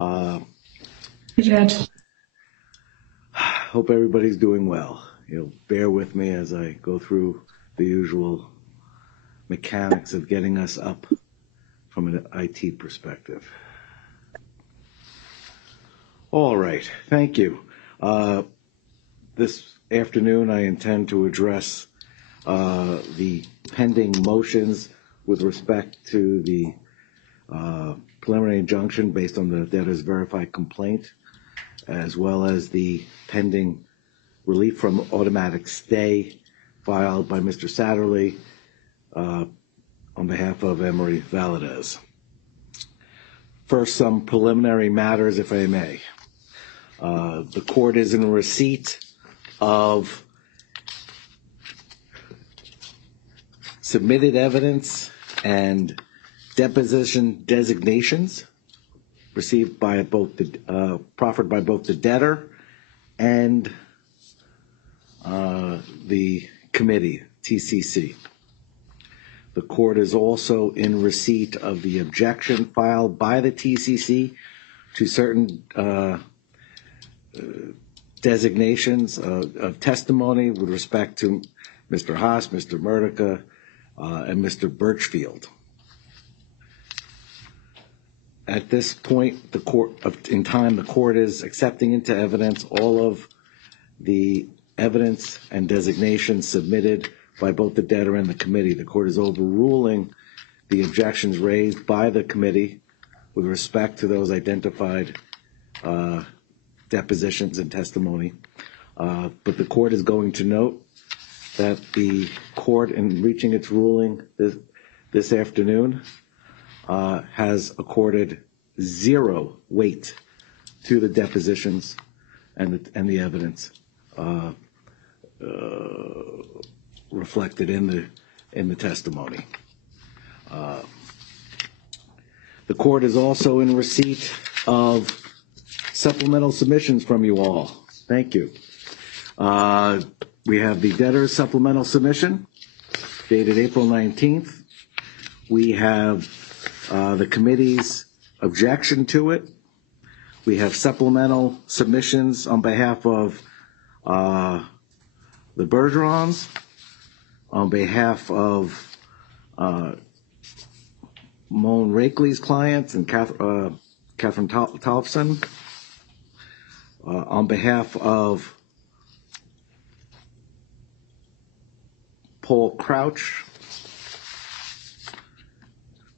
Judge. Hope everybody's doing well. You'll bear with me as I go through the usual mechanics of getting us up from an IT perspective. All right, thank you. This afternoon I intend to address the pending motions with respect to the preliminary injunction based on the debtor's verified complaint, as well as the pending relief from automatic stay filed by Mr. Satterley on behalf of Emery Valadez. First, some preliminary matters, if I may. The court is in receipt of submitted evidence and deposition designations received by both the proffered by both the debtor and the committee, TCC. The court is also in receipt of the objection filed by the TCC to certain designations of testimony with respect to Mr. Haas, Mr. Murdica, and Mr. Birchfield. At this point, the court is accepting into evidence all of the evidence and designations submitted by both the debtor and the committee. The court is overruling the objections raised by the committee with respect to those identified depositions and testimony. But the court is going to note that the court, in reaching its ruling this afternoon, has accorded zero weight to the depositions and the evidence reflected in the testimony. The court is also in receipt of supplemental submissions from you all. Thank you. We have the debtor's supplemental submission dated April 19th. We have the committee's objection to it. We have supplemental submissions on behalf of the Bergerons, on behalf of Moan Rakeley's clients and Catherine Tolfson, on behalf of Paul Crouch.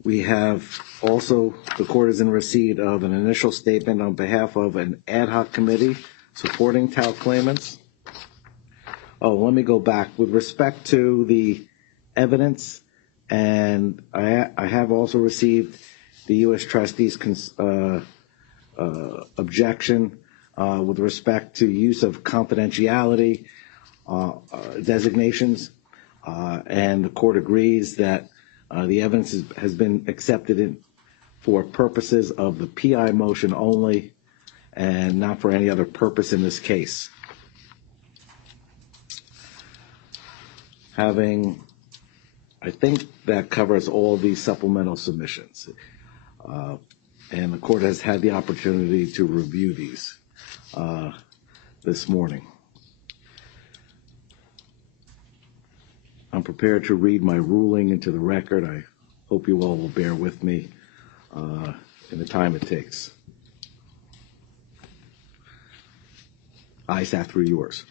We have also, the court is in receipt of an initial statement on behalf of an ad hoc committee supporting TAL claimants. Oh, let me go back. With respect to the evidence, and I have also received the U.S. trustee's objection with respect to use of confidentiality designations, and the court agrees that the evidence has been accepted for purposes of the PI motion only and not for any other purpose in this case. I think that covers all these supplemental submissions. And the court has had the opportunity to review these this morning. I'm prepared to read my ruling into the record. I hope you all will bear with me in the time it takes. I sat through yours.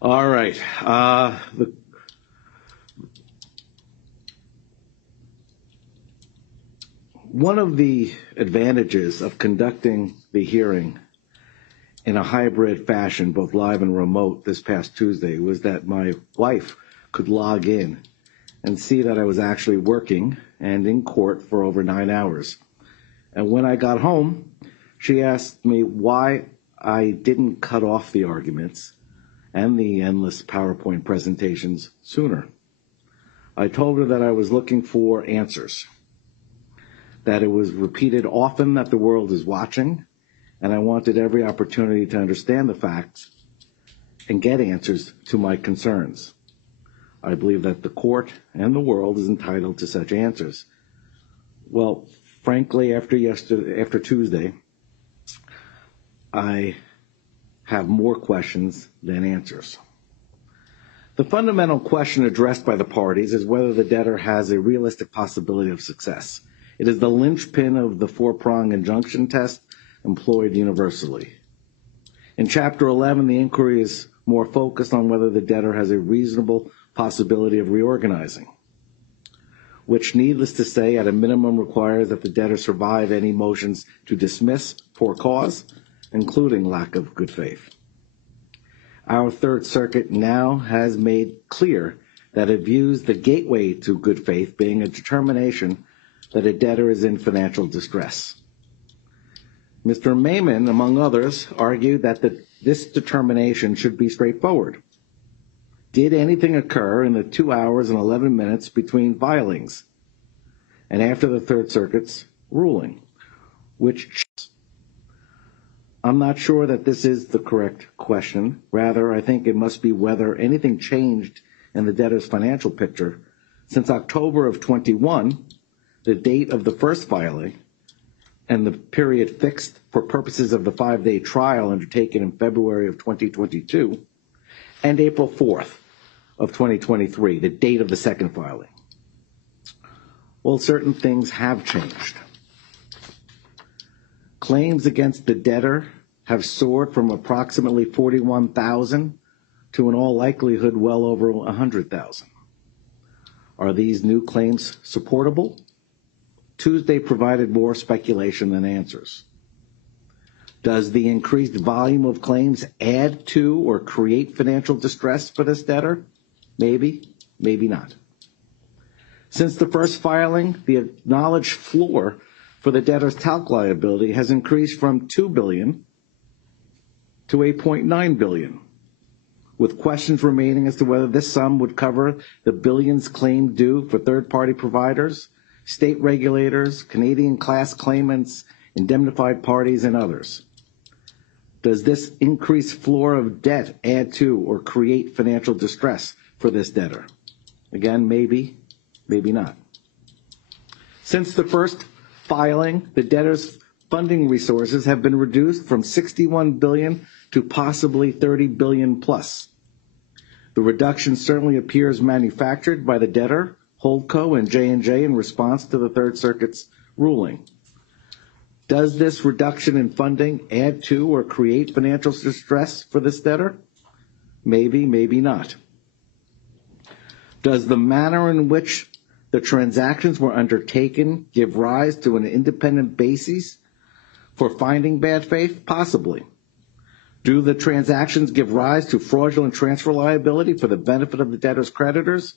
All right. One of the advantages of conducting the hearing in a hybrid fashion, both live and remote, this past Tuesday was that my wife could log in and see that I was actually working and in court for over 9 hours. And when I got home, she asked me why I didn't cut off the arguments and the endless PowerPoint presentations sooner. I told her that I was looking for answers, that it was repeated often that the world is watching, and I wanted every opportunity to understand the facts and get answers to my concerns. I believe that the court and the world is entitled to such answers. Well, frankly, after Tuesday, I have more questions than answers. The fundamental question addressed by the parties is whether the debtor has a realistic possibility of success. It is the linchpin of the four-prong injunction test employed universally. In Chapter 11, the inquiry is more focused on whether the debtor has a reasonable possibility of reorganizing, which, needless to say, at a minimum requires that the debtor survive any motions to dismiss for cause, including lack of good faith. Our Third Circuit now has made clear that it views the gateway to good faith being a determination that a debtor is in financial distress. Mr. Maiman, among others, argued that this determination should be straightforward. Did anything occur in the 2 hours and 11 minutes between filings and after the Third Circuit's ruling? Which I'm not sure that this is the correct question. Rather, I think it must be whether anything changed in the debtor's financial picture since October of 21, the date of the first filing, and the period fixed for purposes of the 5-day trial undertaken in February of 2022, and April 4th of 2023, the date of the second filing. Well, certain things have changed. Claims against the debtor have soared from approximately 41,000 to, in all likelihood, well over 100,000. Are these new claims supportable? Tuesday provided more speculation than answers. Does the increased volume of claims add to or create financial distress for this debtor? Maybe, maybe not. Since the first filing, the acknowledged floor for the debtor's talc liability has increased from $2 billion to $8.9 billion, with questions remaining as to whether this sum would cover the billions claimed due for third-party providers, state regulators, Canadian class claimants, indemnified parties, and others. Does this increased floor of debt add to or create financial distress for this debtor? Again, maybe, maybe not. Since the first filing, the debtor's funding resources have been reduced from $61 billion to possibly $30 billion plus. The reduction certainly appears manufactured by the debtor, Holdco, and J&J in response to the Third Circuit's ruling. Does this reduction in funding add to or create financial distress for this debtor? Maybe, maybe not. Does the manner in which the transactions were undertaken give rise to an independent basis for finding bad faith? Possibly. Do the transactions give rise to fraudulent transfer liability for the benefit of the debtor's creditors?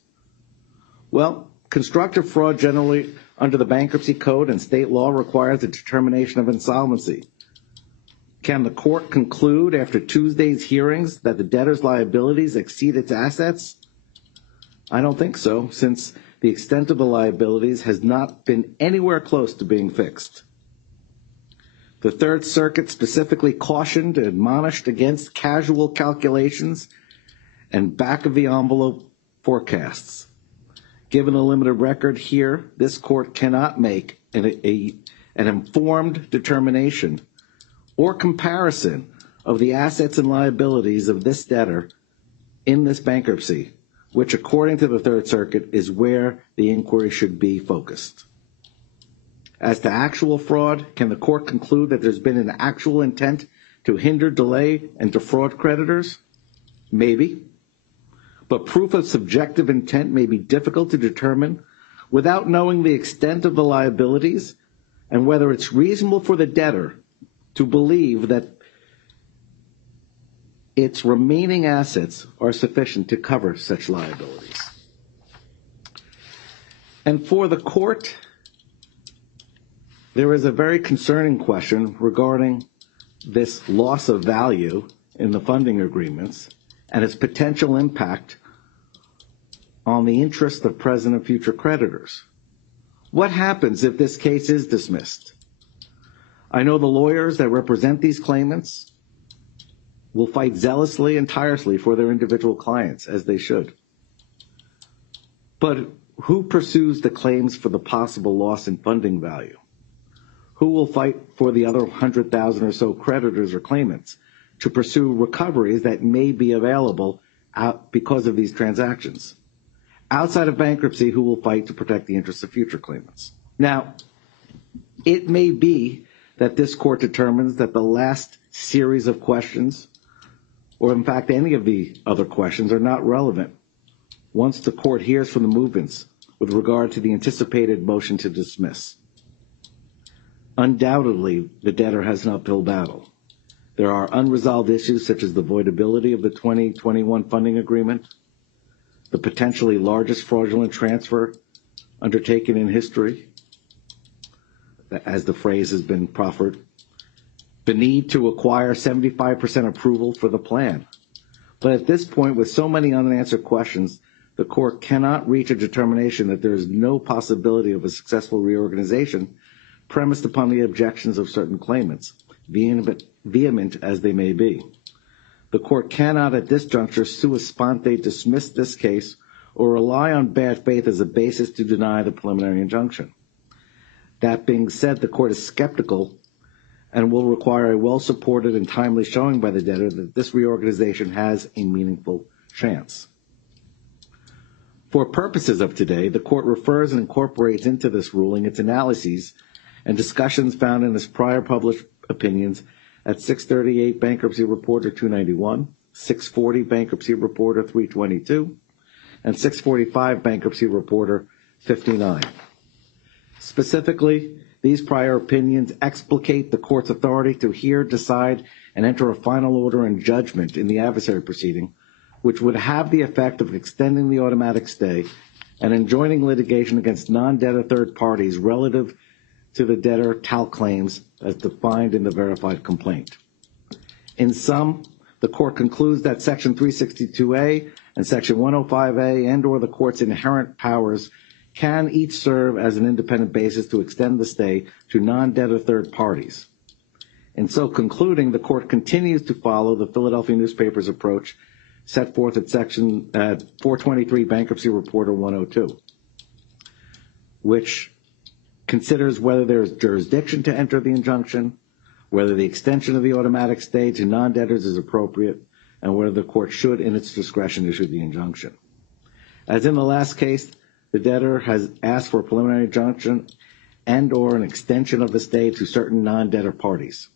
Well, constructive fraud generally under the bankruptcy code and state law requires a determination of insolvency. Can the court conclude after Tuesday's hearings that the debtor's liabilities exceed its assets? I don't think so, since the extent of the liabilities has not been anywhere close to being fixed. The Third Circuit specifically cautioned and admonished against casual calculations and back-of-the-envelope forecasts. Given the limited record here, this court cannot make an informed determination or comparison of the assets and liabilities of this debtor in this bankruptcy, which, according to the Third Circuit, is where the inquiry should be focused. As to actual fraud, can the court conclude that there's been an actual intent to hinder, delay, and defraud creditors? Maybe. But proof of subjective intent may be difficult to determine without knowing the extent of the liabilities and whether it's reasonable for the debtor to believe that its remaining assets are sufficient to cover such liabilities. And for the court, there is a very concerning question regarding this loss of value in the funding agreements and its potential impact on the interest of present and future creditors. What happens if this case is dismissed? I know the lawyers that represent these claimants will fight zealously and tirelessly for their individual clients, as they should. But who pursues the claims for the possible loss in funding value? who will fight for the other 100,000 or so creditors or claimants to pursue recoveries that may be available because of these transactions? Outside of bankruptcy, who will fight to protect the interests of future claimants? Now, it may be that this court determines that the last series of questions, or in fact any of the other questions, are not relevant once the court hears from the movements with regard to the anticipated motion to dismiss. Undoubtedly, the debtor has an uphill battle. There are unresolved issues such as the voidability of the 2021 funding agreement, the potentially largest fraudulent transfer undertaken in history, as the phrase has been proffered, the need to acquire 75% approval for the plan. But at this point, with so many unanswered questions, the court cannot reach a determination that there is no possibility of a successful reorganization premised upon the objections of certain claimants, vehement as they may be. The court cannot at this juncture sua sponte dismiss this case or rely on bad faith as a basis to deny the preliminary injunction. That being said, the court is skeptical and will require a well-supported and timely showing by the debtor that this reorganization has a meaningful chance. For purposes of today, the court refers and incorporates into this ruling its analyses and discussions found in its prior published opinions at 638 Bankruptcy Reporter 291, 640 Bankruptcy Reporter 322, and 645 Bankruptcy Reporter 59. Specifically, these prior opinions explicate the court's authority to hear, decide, and enter a final order and judgment in the adversary proceeding, which would have the effect of extending the automatic stay and enjoining litigation against non-debtor third parties relative to the debtor TAL claims as defined in the verified complaint. In sum, the court concludes that Section 362A and Section 105A and/or the court's inherent powers can each serve as an independent basis to extend the stay to non-debtor third parties. In so concluding, the court continues to follow the Philadelphia newspaper's approach set forth at Section 423 Bankruptcy Reporter 102, which considers whether there is jurisdiction to enter the injunction, whether the extension of the automatic stay to non-debtors is appropriate, and whether the court should, in its discretion, issue the injunction. As in the last case, the debtor has asked for a preliminary injunction and/or an extension of the stay to certain non-debtor parties.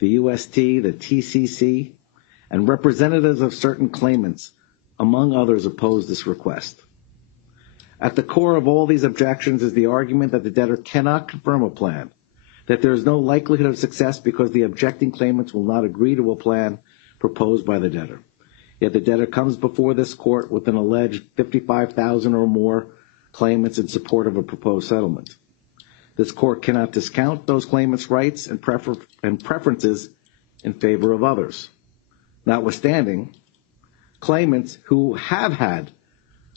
The UST, the TCC, and representatives of certain claimants, among others, oppose this request. At the core of all these objections is the argument that the debtor cannot confirm a plan, that there is no likelihood of success because the objecting claimants will not agree to a plan proposed by the debtor. Yet the debtor comes before this court with an alleged 55,000 or more claimants in support of a proposed settlement. This court cannot discount those claimants' rights and preferences in favor of others. Notwithstanding, claimants who have had,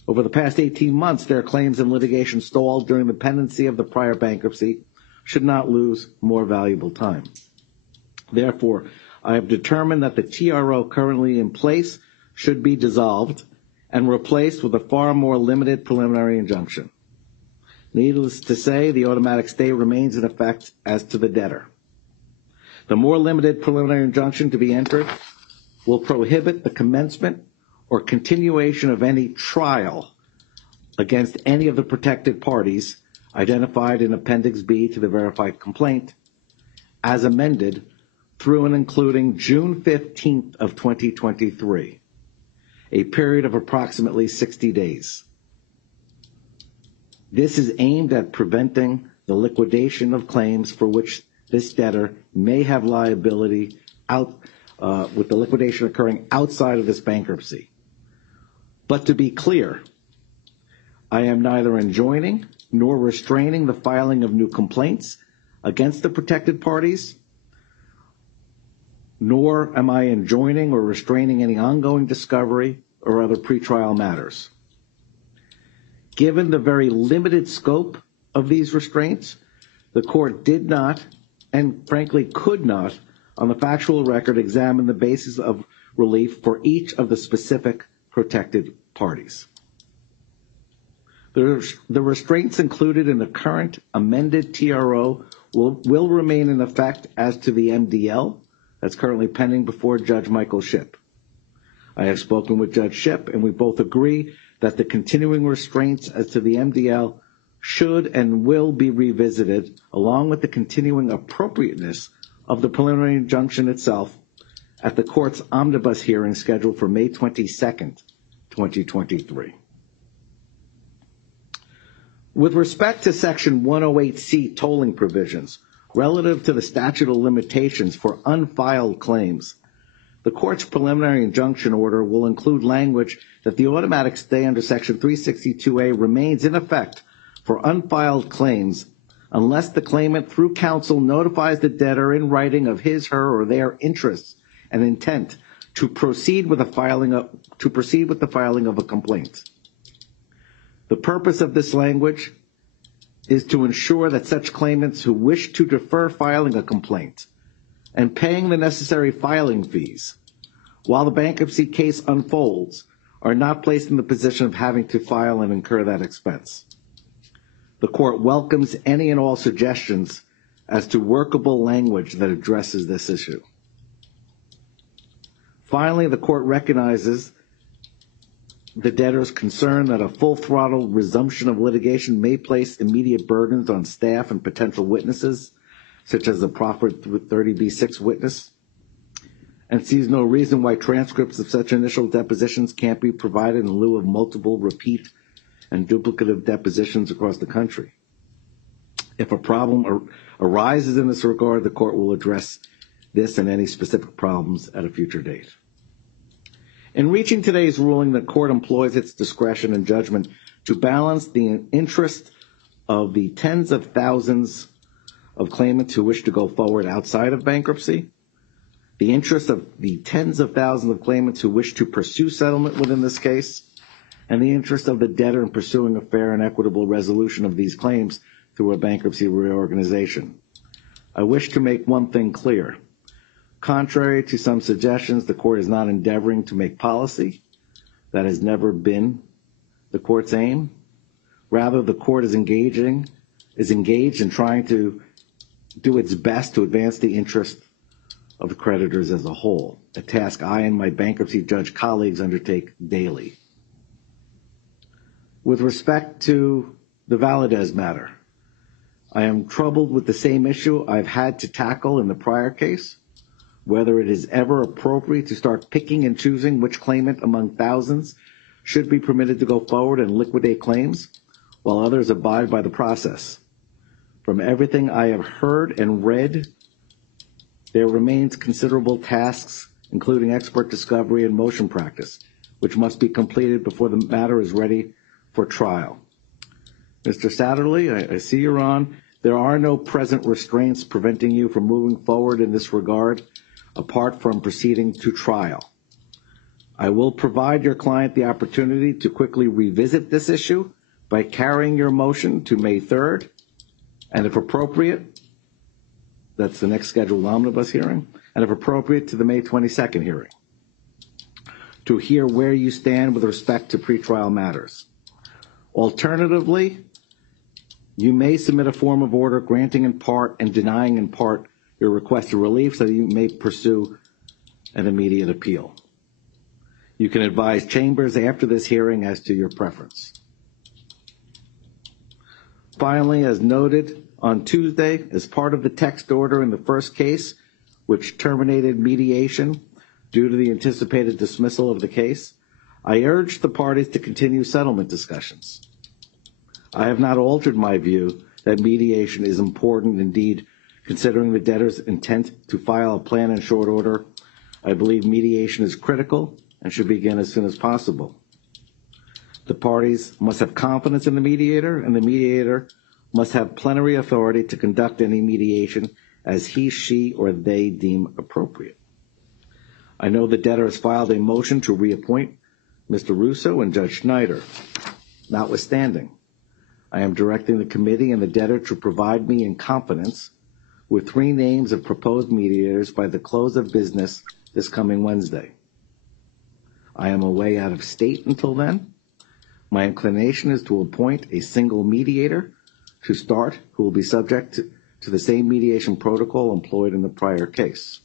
over the past 18 months, their claims and litigation stalled during the pendency of the prior bankruptcy should not lose more valuable time. Therefore, I have determined that the TRO currently in place should be dissolved and replaced with a far more limited preliminary injunction. Needless to say, the automatic stay remains in effect as to the debtor. The more limited preliminary injunction to be entered will prohibit the commencement or continuation of any trial against any of the protected parties identified in Appendix B to the verified complaint, as amended through and including June 15th of 2023, a period of approximately 60 days. This is aimed at preventing the liquidation of claims for which this debtor may have liability with the liquidation occurring outside of this bankruptcy. But to be clear, I am neither enjoining nor restraining the filing of new complaints against the protected parties, nor am I enjoining or restraining any ongoing discovery or other pretrial matters. Given the very limited scope of these restraints, the court did not, and frankly could not, on the factual record, examine the basis of relief for each of the specific protected parties. The restraints included in the current amended TRO will remain in effect as to the MDL that's currently pending before Judge Michael Shipp. I have spoken with Judge Shipp, and we both agree that the continuing restraints as to the MDL should and will be revisited, along with the continuing appropriateness of the preliminary injunction itself at the court's omnibus hearing scheduled for May 22nd, 2023. With respect to Section 108C tolling provisions relative to the statute of limitations for unfiled claims, the court's preliminary injunction order will include language that the automatic stay under Section 362A remains in effect for unfiled claims unless the claimant through counsel notifies the debtor in writing of his, her, or their interests and intent to proceed with the filing of a complaint. The purpose of this language is to ensure that such claimants who wish to defer filing a complaint and paying the necessary filing fees while the bankruptcy case unfolds are not placed in the position of having to file and incur that expense. The court welcomes any and all suggestions as to workable language that addresses this issue. Finally, the court recognizes the debtor's concern that a full-throttle resumption of litigation may place immediate burdens on staff and potential witnesses, such as the proffered 30B6 witness, and sees no reason why transcripts of such initial depositions can't be provided in lieu of multiple repeat and duplicative depositions across the country. If a problem arises in this regard, the court will address this and any specific problems at a future date. In reaching today's ruling, the court employs its discretion and judgment to balance the interest of the tens of thousands of claimants who wish to go forward outside of bankruptcy, the interest of the tens of thousands of claimants who wish to pursue settlement within this case, and the interest of the debtor in pursuing a fair and equitable resolution of these claims through a bankruptcy reorganization. I wish to make one thing clear. Contrary to some suggestions, the court is not endeavoring to make policy. That has never been the court's aim. Rather, the court is engaged in trying to do its best to advance the interest of the creditors as a whole, a task I and my bankruptcy judge colleagues undertake daily. With respect to the Valadez matter, I am troubled with the same issue I've had to tackle in the prior case, whether it is ever appropriate to start picking and choosing which claimant among thousands should be permitted to go forward and liquidate claims, while others abide by the process. From everything I have heard and read, there remains considerable tasks, including expert discovery and motion practice, which must be completed before the matter is ready for trial. Mr. Satterley, I see you're on. There are no present restraints preventing you from moving forward in this regard, apart from proceeding to trial. I will provide your client the opportunity to quickly revisit this issue by carrying your motion to May 3rd, and if appropriate, that's the next scheduled omnibus hearing, and if appropriate, to the May 22nd hearing, to hear where you stand with respect to pretrial matters. Alternatively, you may submit a form of order granting in part and denying in part your requested relief so that you may pursue an immediate appeal. You can advise chambers after this hearing as to your preference. Finally, as noted on Tuesday, as part of the text order in the first case, which terminated mediation due to the anticipated dismissal of the case, I urged the parties to continue settlement discussions. I have not altered my view that mediation is important. Indeed, considering the debtor's intent to file a plan in short order, I believe mediation is critical and should begin as soon as possible. The parties must have confidence in the mediator, and the mediator must have plenary authority to conduct any mediation as he, she, or they deem appropriate. I know the debtor has filed a motion to reappoint Mr. Russo and Judge Schneider. Notwithstanding, I am directing the committee and the debtor to provide me in confidence with 3 names of proposed mediators by the close of business this coming Wednesday. I am away out of state until then. My inclination is to appoint a single mediator to start, who will be subject to the same mediation protocol employed in the prior case.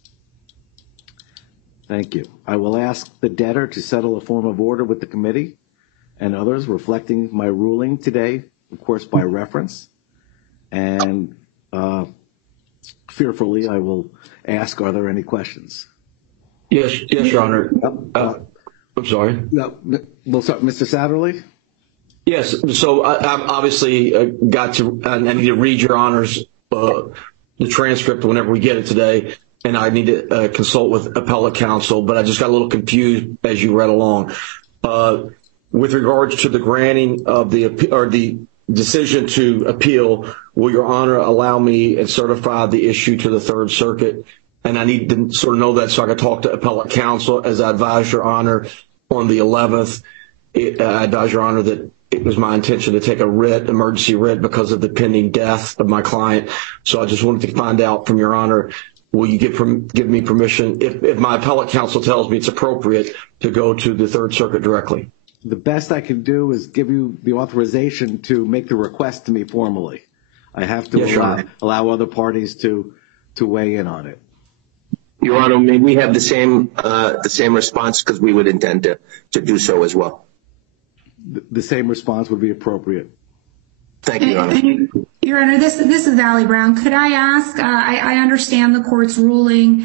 Thank you. I will ask the debtor to settle a form of order with the committee and others reflecting my ruling today, of course, by reference. And fearfully, I will ask, are there any questions? Yes, Your Honor. I'm sorry. We'll start, Mr. Satterley. Yes. So I obviously I need to read Your Honor's the transcript whenever we get it today, and I need to consult with appellate counsel. But I just got a little confused as you read along. With regards to the granting of the decision to appeal, will Your Honor allow me and certify the issue to the Third Circuit? And I need to sort of know that so I can talk to appellate counsel. As I advised Your Honor on the 11th, I advised Your Honor that it was my intention to take a emergency writ because of the pending death of my client. So I just wanted to find out from Your Honor, will you give me permission, if my appellate counsel tells me it's appropriate, to go to the Third Circuit directly? The best I can do is give you the authorization to make the request to me formally. I have to allow other parties to weigh in on it. Your Honor, may we have the same response, because we would intend to do so as well. The same response would be appropriate. Thank you, Your Honor. Your Honor, this is Valley Brown. Could I ask, I understand the court's ruling,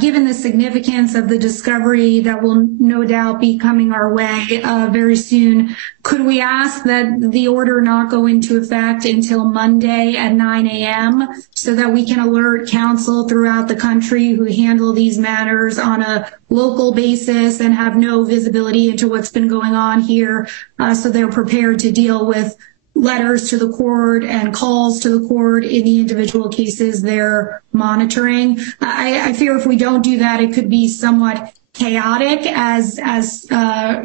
given the significance of the discovery that will no doubt be coming our way very soon, could we ask that the order not go into effect until Monday at 9 a.m. so that we can alert counsel throughout the country who handle these matters on a local basis and have no visibility into what's been going on here, so they're prepared to deal with letters to the court and calls to the court in the individual cases they're monitoring? I fear if we don't do that, it could be somewhat chaotic as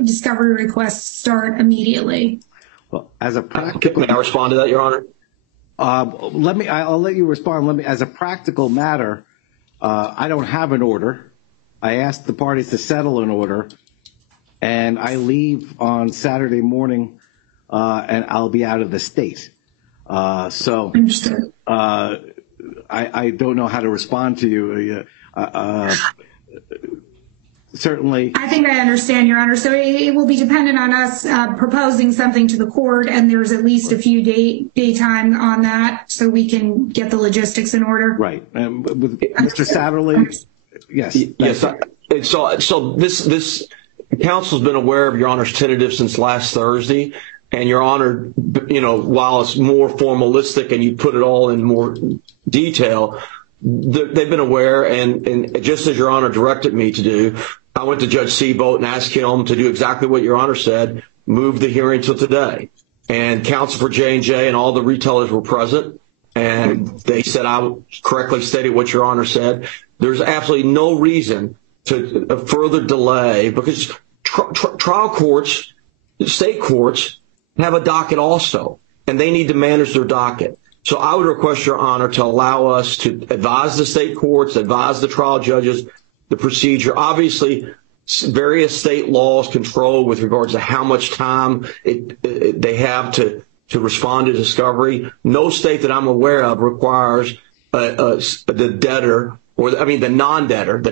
discovery requests start immediately. Well, as a practical, can I respond to that, Your Honor? I'll let you respond. As a practical matter, I don't have an order. I asked the parties to settle an order, and I leave on Saturday morning. And I'll be out of the state. So I don't know how to respond to you. Certainly. I think I understand, Your Honor. So it will be dependent on us proposing something to the court, and there's at least a few day time on that so we can get the logistics in order. Right. With Mr. Satterley, yes. Yes. So this counsel's been aware of Your Honor's tentative since last Thursday. And Your Honor, while it's more formalistic and you put it all in more detail, they've been aware. And just as Your Honor directed me to do, I went to Judge Seabolt and asked him to do exactly what Your Honor said, move the hearing till today. And counsel for J&J and all the retailers were present. And they said I correctly stated what Your Honor said. There's absolutely no reason to further delay, because trial courts, state courts, have a docket also, and they need to manage their docket. So I would request Your Honor to allow us to advise the state courts, advise the trial judges, the procedure. Obviously, various state laws control with regards to how much time they have to respond to discovery. No state that I'm aware of requires the debtor, the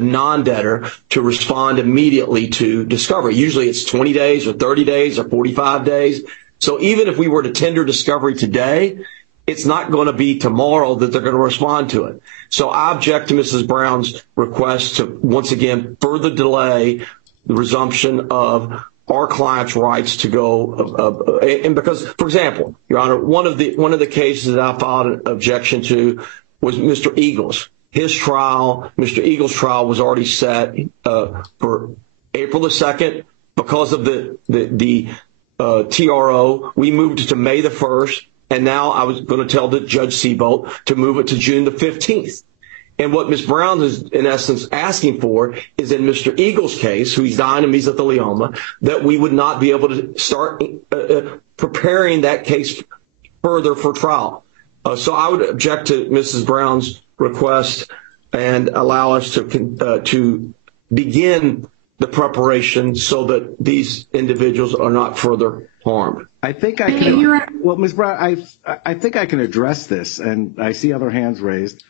non-debtor to respond immediately to discovery. Usually it's 20 days or 30 days or 45 days. So even if we were to tender discovery today, it's not going to be tomorrow that they're going to respond to it. So I object to Mrs. Brown's request to, once again, further delay the resumption of our client's rights to go. And because, for example, Your Honor, one of the cases that I filed an objection to was Mr. Eagles. His trial, Mr. Eagles' trial, was already set for April the 2nd because of the TRO. We moved it to May the 1st, and now I was going to tell the Judge Seabolt to move it to June the 15th. And what Ms. Brown is, in essence, asking for is in Mr. Eagles' case, who he's dying of mesothelioma, that we would not be able to start preparing that case further for trial. So I would object to Mrs. Brown's request and allow us to begin the preparation so that these individuals are not further harmed. I think I can. Well, Ms. Brown, I think I can address this, and I see other hands raised.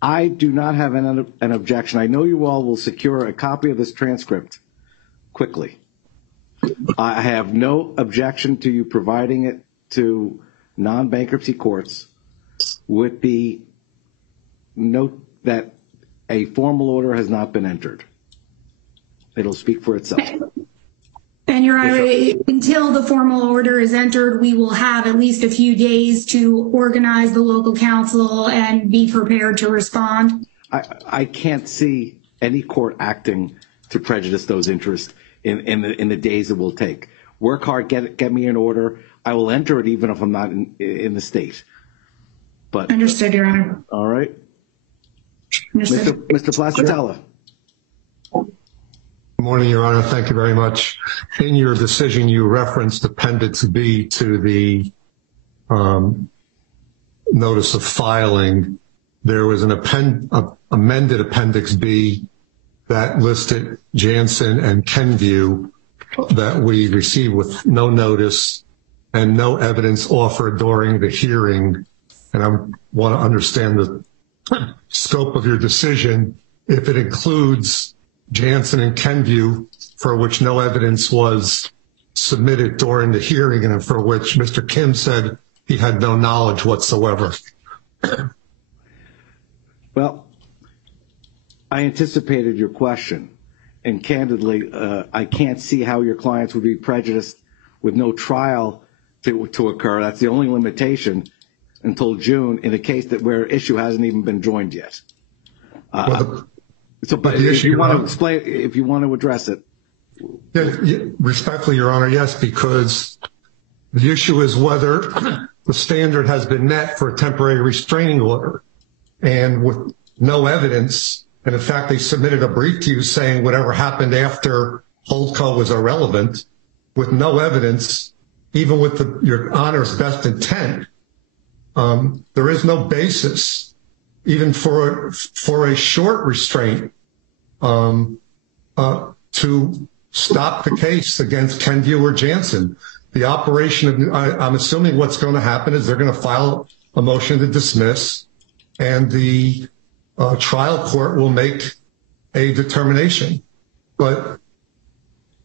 I do not have an objection. I know you all will secure a copy of this transcript quickly. I have no objection to you providing it to non-bankruptcy courts with the note that a formal order has not been entered. It'll speak for itself. And Your Honor, until the formal order is entered, we will have at least a few days to organize the local counsel and be prepared to respond. I can't see any court acting to prejudice those interests in the days it will take. Work hard, get me an order. I will enter it even if I'm not in the state. But understood, Your Honor. All right. Understood. Mr. Placitella. Good morning, Your Honor. Thank you very much. In your decision, you referenced Appendix B to the notice of filing. There was an amended Appendix B that listed Jansen and Kenview that we received with no notice and no evidence offered during the hearing. And I want to understand the scope of your decision if it includes Jansen and Kenview, for which no evidence was submitted during the hearing and for which Mr. Kim said he had no knowledge whatsoever. Well, I anticipated your question, and candidly, I can't see how your clients would be prejudiced with no trial to occur. That's the only limitation until June in a case where issue hasn't even been joined yet. But if you want to explain, if you want to address it. Respectfully, Your Honor, yes, because the issue is whether the standard has been met for a temporary restraining order. And with no evidence, and in fact, they submitted a brief to you saying whatever happened after Holdco was irrelevant, with no evidence, even with Your Honor's best intent, there is no basis even for a short restraint to stop the case against Kenview or Jansen. The operation of, I'm assuming what's going to happen is they're going to file a motion to dismiss, and the trial court will make a determination. But,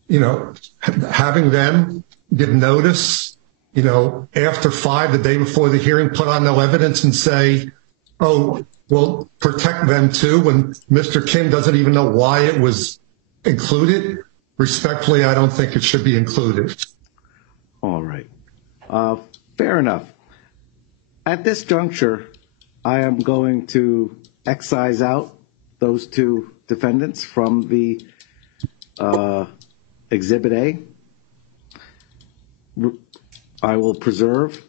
you know, having them give notice, you know, after 5, the day before the hearing, put on no evidence and say, oh, well, protect them too, when Mr. Kim doesn't even know why it was included. Respectfully, I don't think it should be included. All right. Fair enough. At this juncture, I am going to excise out those 2 defendants from the Exhibit A. I will preserve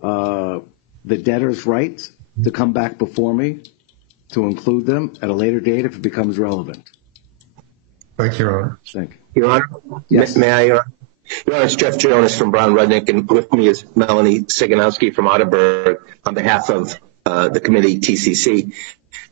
the debtor's right to come back before me to include them at a later date if it becomes relevant. Thank you, Your Honor. Thank you. Your Honor, yes. May I, Your Honor, it's Jeff Jonas from Brown Rudnick, and with me is Melanie Siganowski from Otterburg on behalf of the committee, TCC.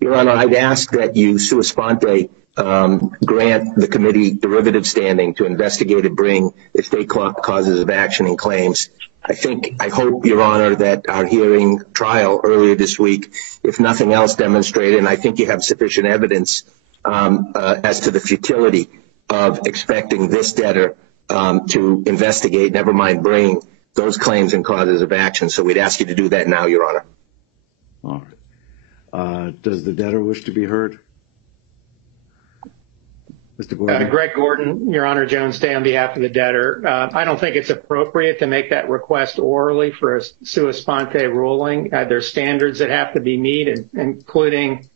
Your Honor, I'd ask that you sua sponte grant the committee derivative standing to investigate and bring estate causes of action and claims. I hope, Your Honor, that our hearing trial earlier this week, if nothing else, demonstrated, and I think you have sufficient evidence as to the futility of expecting this debtor to investigate, never mind bring those claims and causes of action. So we'd ask you to do that now, Your Honor. All right. Does the debtor wish to be heard? Mr. Gordon. Greg Gordon, Your Honor, Jones Day on behalf of the debtor. I don't think it's appropriate to make that request orally for a sua sponte ruling. There's standards that have to be met, including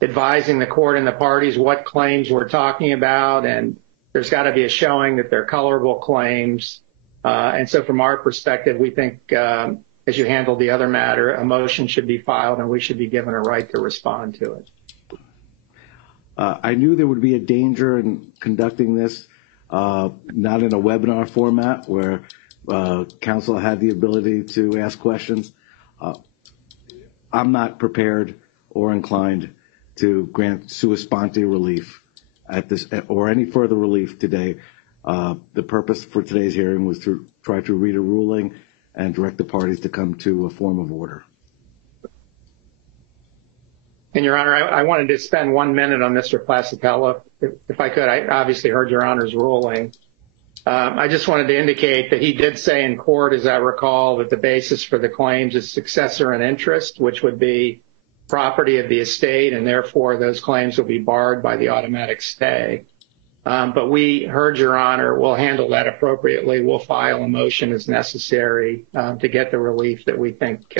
advising the court and the parties what claims we're talking about, and there's got to be a showing that they're colorable claims. And so from our perspective, we think as you handle the other matter, a motion should be filed and we should be given a right to respond to it. I knew there would be a danger in conducting this, not in a webinar format where counsel had the ability to ask questions. I'm not prepared or inclined to grant sua sponte relief at this or any further relief today The purpose for today's hearing was to try to read a ruling and direct the parties to come to a form of order. And Your Honor, I wanted to spend 1 minute on Mr. Placitella, if I could. I obviously heard Your Honor's ruling. I just wanted to indicate that he did say in court, as I recall, that the basis for the claims is successor in interest, which would be property of the estate, and therefore those claims will be barred by the automatic stay. But we heard Your Honor. We'll handle that appropriately. We'll file a motion as necessary to get the relief that we think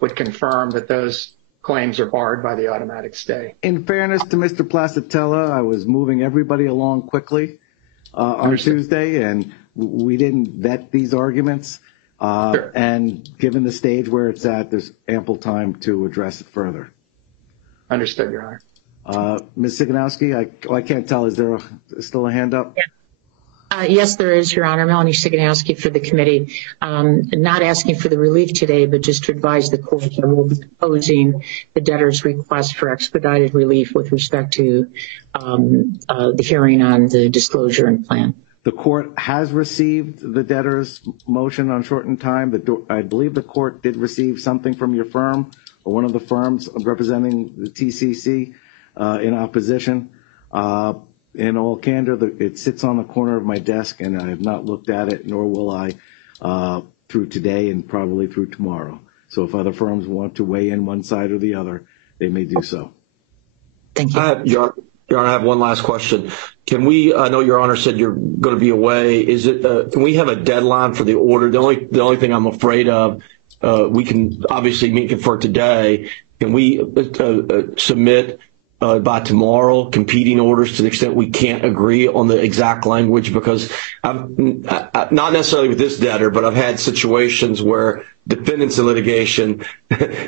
would confirm that those claims are barred by the automatic stay. In fairness to Mr. Placitella, I was moving everybody along quickly on Tuesday, and we didn't vet these arguments. Sure. And given the stage where it's at, there's ample time to address it further. Understood, Your Honor. Ms. Siganowski, I can't tell. Is there still a hand up? Yeah. Yes, there is, Your Honor. Melanie Siganowski for the committee. Not asking for the relief today, but just to advise the court that we'll be opposing the debtor's request for expedited relief with respect to the hearing on the disclosure and plan. The court has received the debtor's motion on shortened time. I believe the court did receive something from your firm or one of the firms representing the TCC in opposition. In all candor, it sits on the corner of my desk, and I have not looked at it, nor will I through today and probably through tomorrow. So if other firms want to weigh in one side or the other, they may do so. Thank you. Your Honor, I have one last question. Can we, I know Your Honor said you're going to be away. Is it, can we have a deadline for the order? The only thing I'm afraid of, we can obviously meet and confer today. Can we submit by tomorrow competing orders to the extent we can't agree on the exact language? Because not necessarily with this debtor, but I've had situations where defendants in litigation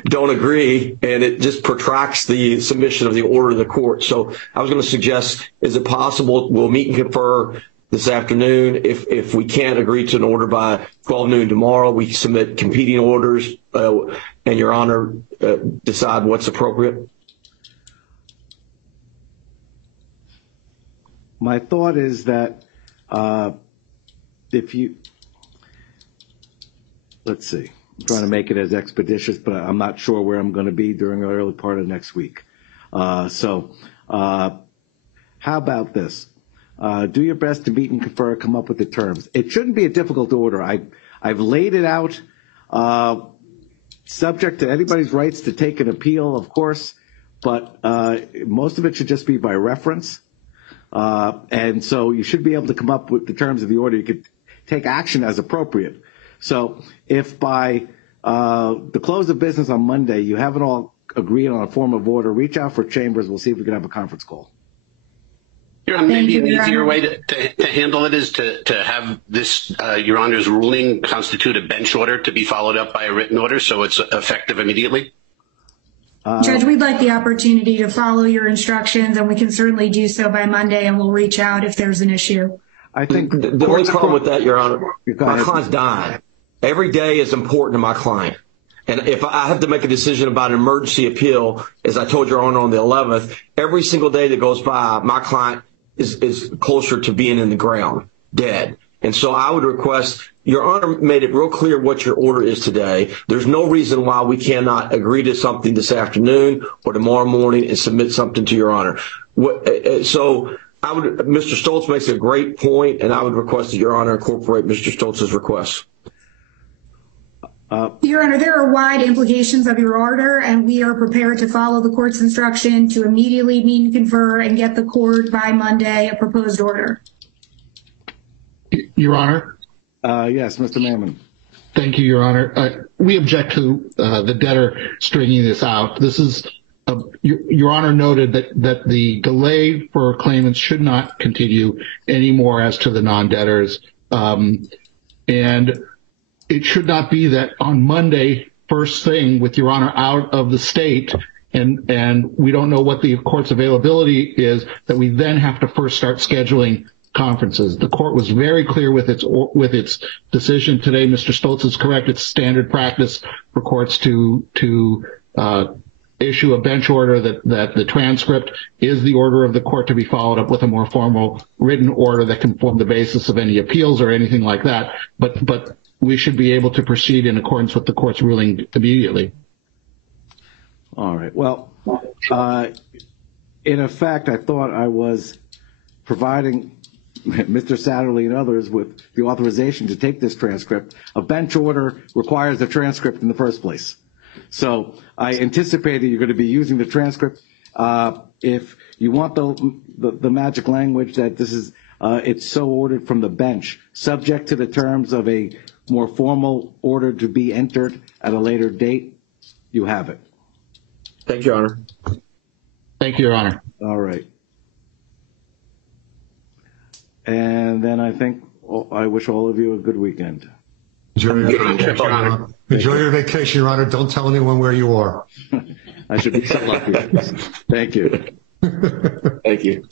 don't agree, and it just protracts the submission of the order to the court. So I was going to suggest, is it possible we'll meet and confer this afternoon? If we can't agree to an order by 12 noon tomorrow, we submit competing orders, and Your Honor decide what's appropriate. My thought is that if you, let's see, I'm trying to make it as expeditious, but I'm not sure where I'm going to be during the early part of next week. So how about this? Do your best to meet and confer, come up with the terms. It shouldn't be a difficult order. I've laid it out, subject to anybody's rights to take an appeal, of course, but most of it should just be by reference. And so you should be able to come up with the terms of the order. You could take action as appropriate. So if by the close of business on Monday you haven't all agreed on a form of order, reach out for Chambers. We'll see if we can have a conference call. Your Honor, maybe an easier way to handle it is to have this, Your Honor's ruling constitute a bench order to be followed up by a written order so it's effective immediately. Judge, we'd like the opportunity to follow your instructions, and we can certainly do so by Monday, and we'll reach out if there's an issue. I think the only problem with that, Your Honor, my client's dying. Every day is important to my client. And if I have to make a decision about an emergency appeal, as I told Your Honor on the 11th, every single day that goes by, my client is closer to being in the ground, dead. And so I would request, Your Honor made it real clear what your order is today. There's no reason why we cannot agree to something this afternoon or tomorrow morning and submit something to Your Honor. So I would, Mr. Stoltz makes a great point, and I would request that Your Honor incorporate Mr. Stoltz's request. Your Honor, there are wide implications of your order, and we are prepared to follow the court's instruction to immediately meet and confer and get the court by Monday a proposed order. Your Honor? Yes, Mr. Mammon. Thank you, Your Honor. We object to the debtor stringing this out. This is, Your Honor noted that the delay for claimants should not continue anymore as to the non-debtors. And it should not be that on Monday, first thing, with Your Honor out of the state, and we don't know what the court's availability is, that we then have to first start scheduling conferences. The court was very clear with its decision today. Mr. Stoltz is correct. It's standard practice for courts to issue a bench order that the transcript is the order of the court to be followed up with a more formal written order that can form the basis of any appeals or anything like that. But we should be able to proceed in accordance with the court's ruling immediately. All right. Well, in effect, I thought I was providing Mr. Satterley and others with the authorization to take this transcript. A bench order requires a transcript in the first place. So I anticipated you're going to be using the transcript. If you want the magic language that this is, it's so ordered from the bench, subject to the terms of a more formal order to be entered at a later date, you have it. Thank you, Your Honor. Thank you, Your Honor. All right. And then I think I wish all of you a good weekend. Enjoy your vacation, Your Honor. Don't tell anyone where you are. I should be so lucky. Thank you. Thank you.